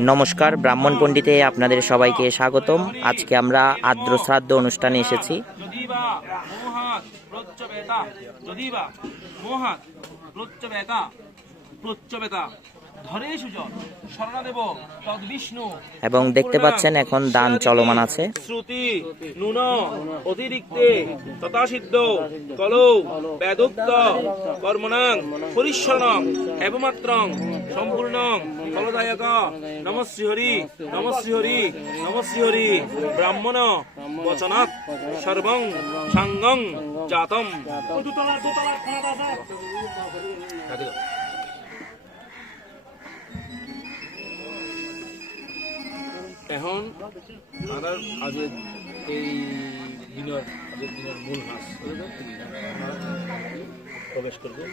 নমস্কার, ব্রাহ্মণ পণ্ডিতে আপনাদের সবাইকে স্বাগতম। আজকে আমরা আদ্র শ্রাদ্ধ অনুষ্ঠানে এসেছি। এবং দেখতে পাচ্ছেন এখন দান চলমান আছে। শ্রুতি নুন অতিরিক্তে তথা সিদ্ধ কলৌ বেদোক্ত কর্মণাং পরিশ্বরণং এবমাত্রং সম্পূর্ণং ফলদায়ক নমঃ শ্রীহরি নমঃ শ্রীহরি নমঃ শ্রীহরি ব্রাহ্মণ বচনাৎ সর্বং সাঙ্গং জাতম। এখন আমাদের আজকের এই দিনের মূল মাস প্রবেশ করবে।